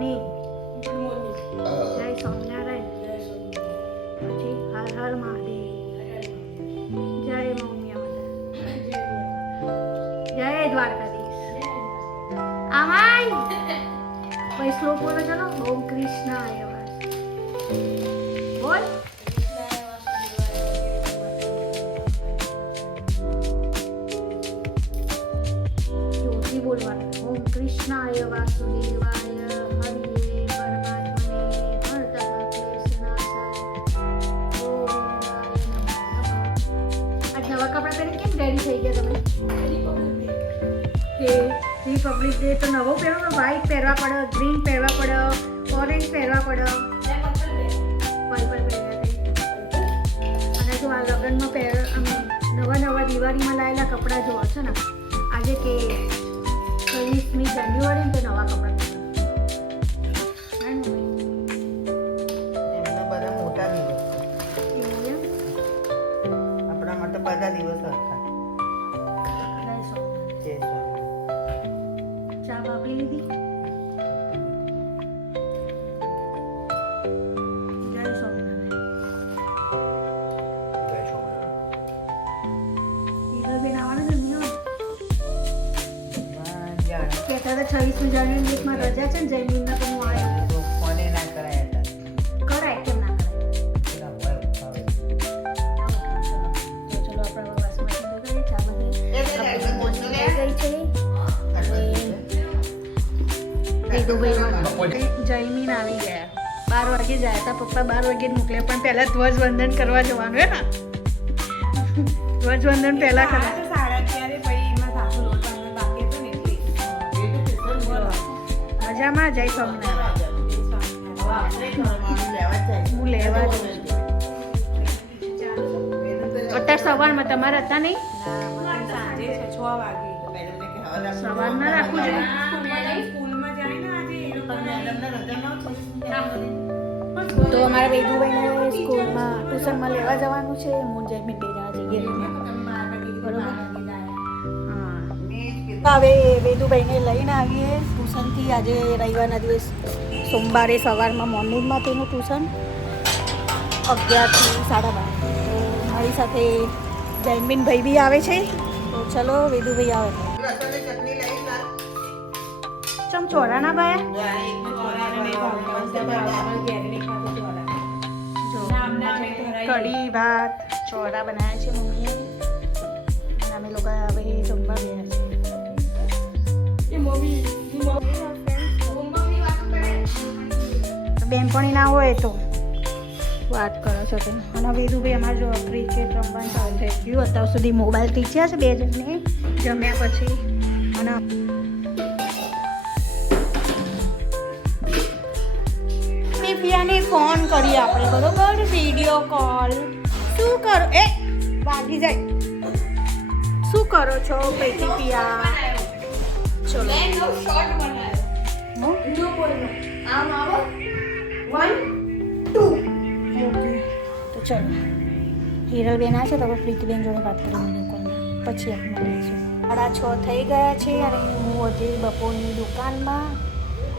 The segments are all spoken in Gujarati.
મોર્નિંગ. જય સ્વામિનારાયણ. પછી હર હર મહાદેવ. જય મમ્મી. જય દ્વારકાધીશ. આમાય ભાઈ શ્લોક બોલો ચલો. ઓમ કૃષ્ણાય બોલ. જોરથી બોલવાનું. ઓમ કૃષ્ણાય વાસુદેવાય હરિયે પરમાત્મને ભરતઃ ક્લેશનાશાય ઓમ ઇન્દ્રાય નમઃ. આજ નવા કપડાં પહેરીને કેમ રેડી થઈ ગયા તમે? કે રિપબ્લિક ડે તો નવો પહેરો ને. વ્હાઈટ પહેરવા પડે, ગ્રીન પહેરવા પડે, ઓરેન્જ પહેરવા પડે, પર્પલ પહેરવા. અને જો આ લગ્નમાં નવા દિવાળીમાં લાવેલા કપડાં જોવા છે ને, આજે કે 23મી જાન્યુઆરી ને તો નવા કપડાં એમના બધા મોટા દિવસ આપણા માટે બધા દિવસ હતા. ચા વાપરી લીધી. જય સ્વામિનારાયણ. હીરાબેન આવવાના છે ને? કહેતા હતા 26મી જાન્યુઆરી માં રજા છે ને જયમીનના, તો હું આવ્યો. ફોને ના કરાય હતા. કરાય કેમ ના કરાય? ચલો આપણે વાસમાં ગઈ ચા બની ગઈ છે. જયમીન આવી ગયા. 12 વાગે જાય હતા પપ્પા. 12 વાગે મોકલે, પણ પહેલા ધ્વજવંદન કરવા જવાનું હે ને. ધ્વજવંદન પહેલા કરે. મજામાં. જય સ્વામિનારાયણ. હું લેવા જઉં છું. અત્યારે સવારમાં તમારે હતા નહીં? સવારના રાખવું જોઈએ. તો અમારે વેદુભાઈને સ્કૂલમાં ટ્યુશનમાં લેવા જવાનું છે. હું જયમીન બે જણા જઈએ. બરોબર. હા, હવે વેદુભાઈને લઈને આવીએ ટ્યુશનથી. આજે રવિવારના દિવસ સોમવારે સવારમાં મોર્નિંગમાં તેનું ટ્યુશન 11 થી 12:30. તો મારી સાથે જયમીન ભાઈ બી આવે છે. તો ચલો વેદુભાઈ આવે. ચમ ચોરા ના ભાયા? કઢી ભાત ચોરા બનાવ્યા છે મમ્મીએ. અને અમે લોકો હવે જમવા ગયા છે. બેનપણી ના હોય તો વાત કરો છો તમે. અને વેદુભાઈ અમારે જો ક્રિકેટ રમવાનું ચાલુ થઈ ગયું. અત્યાર સુધી મોબાઈલ ટીચ્યા છે 2 જણને જમ્યા પછી. અને પિયાને ફોન કરીએ આપણે, બરોબર? Video call. શું કરો? એ વાગી જાય. શું કરો છો પૈકી પિયા? ચલો તો ચલો. હિરલબેન આ છે તો પ્રીતિબેન જોડે વાત કરી વિડીયો કોલમાં. પછી આપણે મળીશું. 6:30 થઈ ગયા છે અને હું હતી બપોરની દુકાનમાં.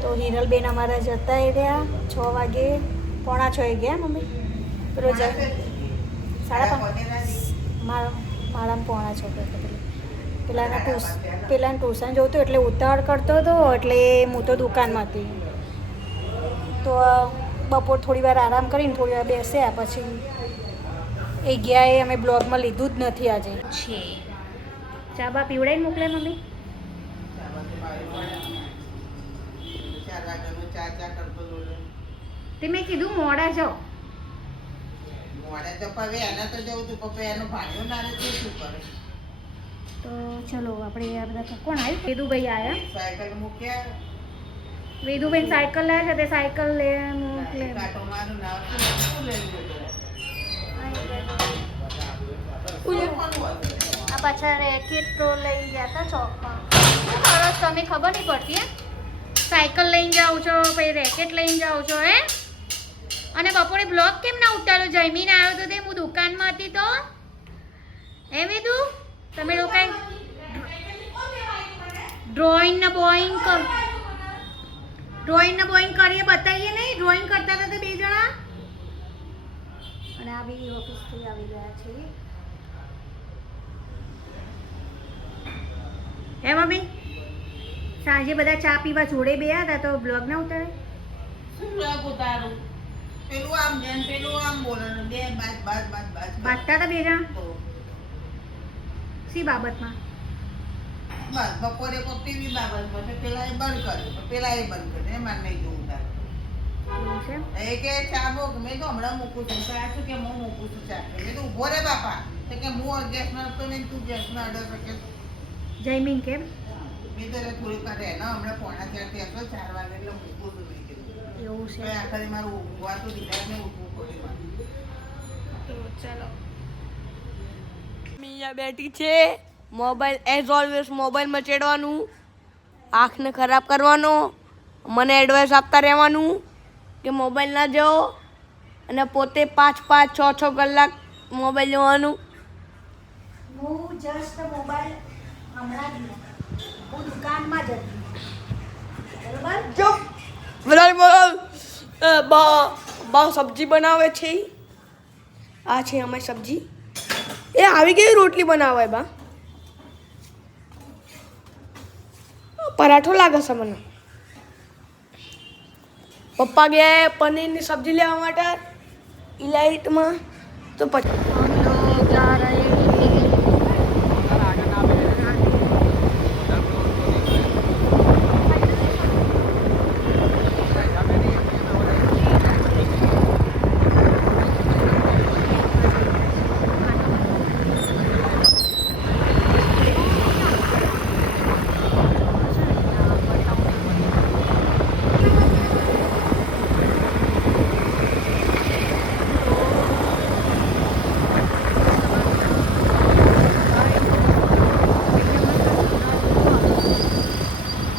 તો હિરલબેન અમારા જતા રહ્યા 6 વાગે. 5:45 ગયા મમ્મી. પેલો જાય 5:30. મારા 5:45 પેલાને ટ્યુશન જોતું એટલે ઉતાવળ કરતો હતો, એટલે હું તો દુકાનમાં હતી. તો બપોર થોડી વાર આરામ કરીને થોડી વાર બેસ્યા. પછી એ ગયા. એ અમે બ્લોગમાં લીધું જ નથી આજે. છે ચા બા પીવડાવીને મોકલે મમ્મી? તે મેં કીધું મોડા જાઓ. તો ચલો આપણે આ બધા કોણ આવ્યું? વેદુભાઈ આવ્યા. વેદુભાઈ સાયકલ લાવ્યા છે. તે સાયકલ લે મોકલે. આ પાછા રેકેટ તો લઈ ગયા હતા ચોકમાં. શું કરો તમે? ખબર નહીં પડતી હે? સાયકલ લઈને જાઓ છો પછી રેકેટ લઈને જાઓ છો હે? અને બપોરે બ્લોગ કેમ ના ઉતાર્યો? જયમીન આવ્યો તો તે હું દુકાનમાં હતી તો એમ કીધું તમે લોકો ડ્રોઈંગ ને બોઈંગ કર. ડ્રોઈંગ ને બોઈંગ કરીએ બતાવીએ નહીં ડ્રોઈંગ કરતા હતા તે બે જણા અને આ બી ઓફિસથી આવી ગયા છે હે મમ્મી સાંજે બધા ચા પીવા જોડે બેયા હતા તો બ્લોગ ના ઉતારે શું બ્લોગ ઉતારું પેલું આમ ને પેલું આમ બોલવાનું બે બાદ વાંચતા હતા બે જણા શી બાબતમાં બસ બપોરે કોઈ ટીવી બાબત પછી પેલા એ બંધ કર્યું પેલા એ બંધ કર્યું એમાં નહીં જોવું તારે એવું છે એ કે ચા મૂક મેં તો હમણાં મૂકું છું ચા શું કે હું મૂકું છું ચા મેં તો ઊભો રે બાપા તો કે હું ગેસમાં હતો ને તું ગેસમાં અડર શકે જયમીન કેમ મેં તો થોડીક વાર એના હમણાં પોણા 4 થી હતો 4 વાગે એટલે મૂકું છું મેં કીધું એવું છે તો આખરે મારું ઊંઘવા તો દીધા ને ઉઠવું થોડી વાર તો ચાલો મિયા બેઠી છે મોબાઈલ એઝ ઓલવેઝ મોબાઈલમાં ચેડવાનું આંખને ખરાબ કરવાનો મને એડવાઇસ આપતા રહેવાનું કે મોબાઈલ ના જોવો અને પોતે 5-5, 6-6 કલાક મોબાઈલ જોવાનું હું જસ્ટ મોબાઈલ હમણાં જ લીધો. હું દુકાનમાં જ હતી બરોબર ચૂપ બરાબર બા સબ્જી બનાવે છે આ છે અમારી સબ્જી એ આવી ગઈ રોટલી બનાવે બા પરાઠો લાગે છે મને પપ્પા ગયા પનીરની સબ્જી લેવા માટે ઇલાઇટમાં તો પછી हम लोग जा रहे हैं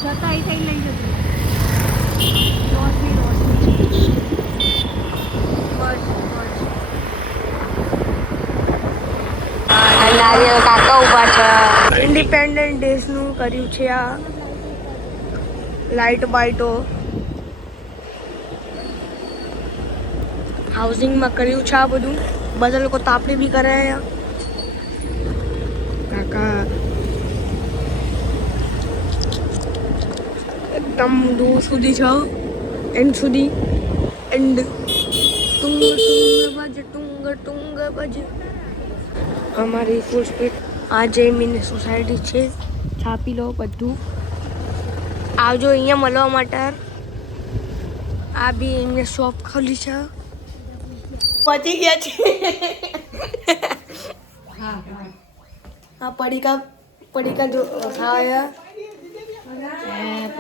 જતા એ થઈ લઈ જતું રોશની નારિયેલ કાકા ઉભા છે ઇન્ડિપેન્ડન્ટ ડેઝનું કર્યું છે આ લાઇટ બાઇટો હાઉસિંગમાં કર્યું છે આ બધું બધા લોકો તાપડી બી કરે કાકા એકદમ દૂર સુધી છે એન્ડ સુધી એન્ડ ટુંગ બજ અમારી ફૂલ સ્પીડ આ જયમીની સોસાયટી છે છાપી લો બધું આવજો અહીંયા મળવા માટે આ બી અહીંયા શોપ ખોલી છે પતી ગયા છે આ પડીકા જો ખાયા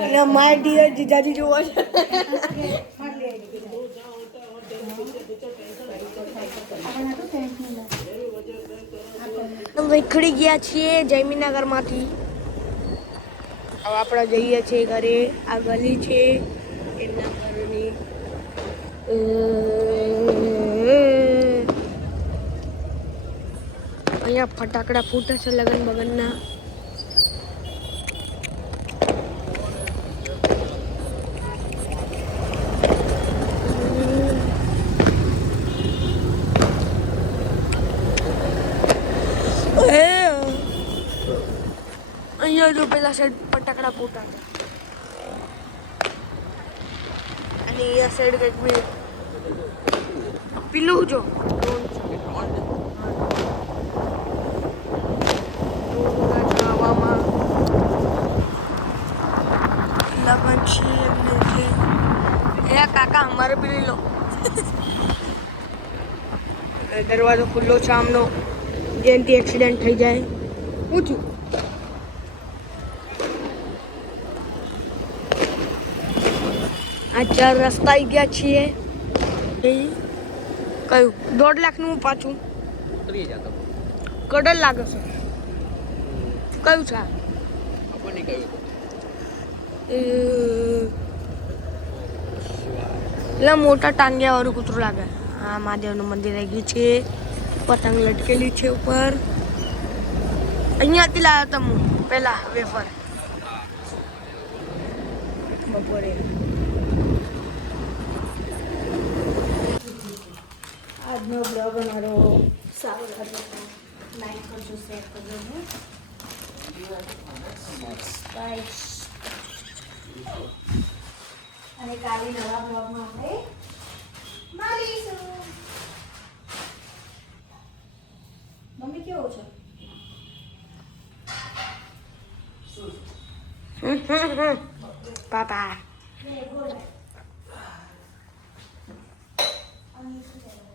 અને માય ડિયર જીજાજી જોવા છે વિખડી ગયા છીએ જયમીનગરમાંથી હવે આપણે જઈએ છીએ ઘરે આ ગલી છે એમના ઘરની અહીંયા ફટાકડા ફૂટે છે લગન બગનના અહીંયા જો પેલા સાઈડ ફટાકડા ફૂટા છે અને આ સાઈડ કંઈક બી પેલું જો હવામાં લગન છે એમને છે એ કાકા અમારે પેલી લો દરવાજો ખુલ્લો છે આમનો જેનાથી એક્સિડન્ટ થઈ જાય શું થયું આ 4 રસ્તા આવી ગયા છીએ કયું 1.5 લાખનું પાછું કડલ લાગે છે કયું છે એટલે મોટા ટાંગ્યા વાળું કૂતરું લાગે આ મહાદેવનું મંદિર આવી ગયું છે પતંગ લટકેલી છે ઉપર અહીંયાથી લાવ્યો તમે પેલા વેફર બપોરે સારું લાગે લાઈક કરજો શેર કરજો સબસ્ક્રાઇબ અને કાલે નવા બ્લોગમાં આપણે મળીશું મમ્મી કેવો છે બાય. બોલ અને શું